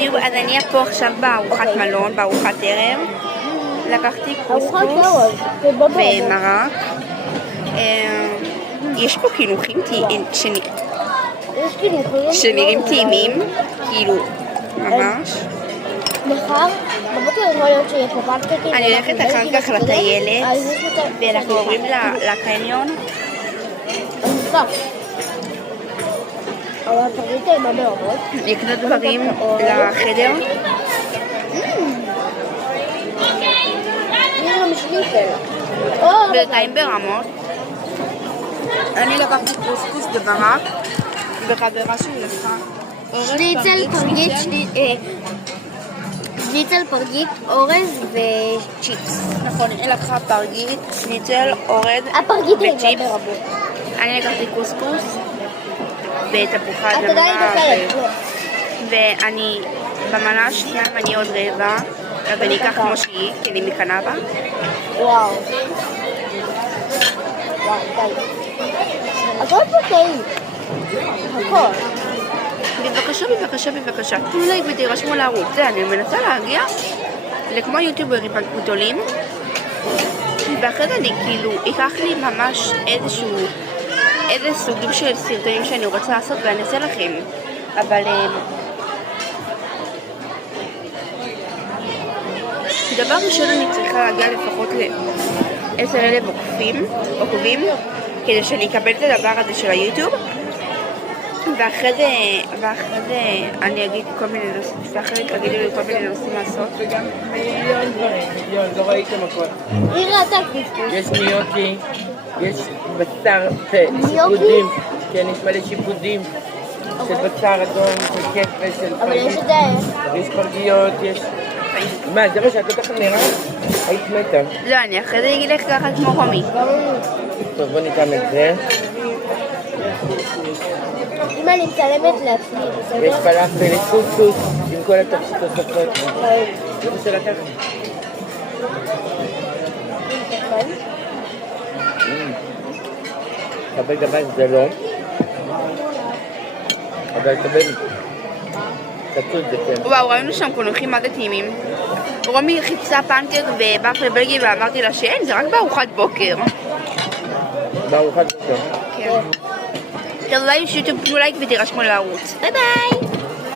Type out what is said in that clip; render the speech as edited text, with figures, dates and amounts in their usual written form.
אז אני פה עכשיו בארוחת מלון, בארוחת ערב. לקחתי קוסקוס ומרק. יש פה קינוחים שנראים טעימים, כאילו, ממש. מחר, בבוקר יכול להיות שיש פה פנקקים. אני הולכת אחר כך לטיילת, ואנחנו עוברים לקניון. אבל פריט טעימה מאוד. לקנות דברים לחדר. אני גם שליטל. בינתיים ברמות. אני לקחתי קוסקוס ומרק, וחברה שלי לקחה שניצל, פרגית, שניצל, פרגית, אורז וצ'יפס. נכון, היא לקחה פרגית, שניצל, אורז וצ'יפס. אני לקחתי קוסקוס ותפוחי אדמה, ואני במנה השנייה אני עוד רבע, ואני אקח כמו שהיא, כי אני מקנה בה. וואו. וואו, די. הכל פה טעים. הכל. בבקשה, תנו לייק ותירשמו לערוץ. זה, אני מנסה להגיע לכמו יוטיוברים גדולים, ואחרי זה אני כאילו, ייקח לי ממש איזה סוגים של סרטונים שאני רוצה לעשות ואני אעשה לכם. אבל דבר ראשון אני צריכה להגיע לפחות ל10,000 עוקבים כדי שאני אקבל את הדבר הזה של היוטיוב, ואחרי זה אני אגיד כל מיני נושאים, ואחרי זה תגידו לי כל מיני נושאים לעשות. וגם מיליון דברים, לא ראיתם הכל. היא ראתה קוסקוס. יש ניוקי, יש בשר, שיפודים, כן, יש מלא שיפודים של בשר אדום, של כפש, של אבל יש את זה. יש פרגיות, יש... מה, זה מה שאת אותך נראה? היית מתה. לא, אני אחרי זה אגיד לך ככה כמו רומי. טוב, בוא ניתן את זה. אם אני מצלמת לעצמי, בסדר? ויש פלאפל, יש קוסקוס, עם כל התוספות. זה מה שלקחת. קבל גבל זה לא. אבל קבל... קצות זה כן. וואו, ראינו שם קונוחים מה זה טעימים. רומי חיפשה פנקק ובאפל בלגי ואמרתי לה שאין, זה רק בארוחת בוקר. בארוחת בוקר. כן. תודה ליוטיוב, תנו לייק ותירשמו לערוץ. ביי ביי!